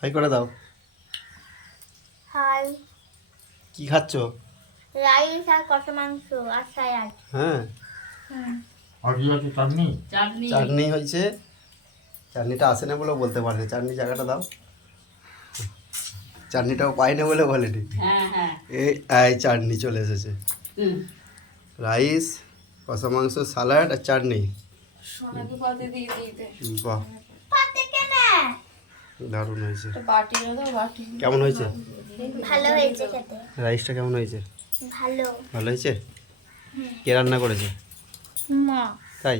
High করে দাও। High. কি খাচ্ছ? রাইস আর কষা মাংস আর স্যালাড। হ্যাঁ, আর কি আছে? চাটনি। চাটনি হয়েছে। চাটনিটা আসে না বলেও বলতে পারে, চাটনি জায়গাটা দাও। চাটনিটাও পাই না বলে বলেনি। এই চাটনি চলে এসেছে। রাইস, কষা মাংস, স্যালাড আর চাটনি। বাহ, পাতে কেন? দারুণ হয়েছে। কেমন হয়েছে? ভালো হয়েছে খেতে। রাইসটা কেমন হয়েছে? ভালো। ভালো হয়েছে? কে রান্না করেছে? মা। তাই?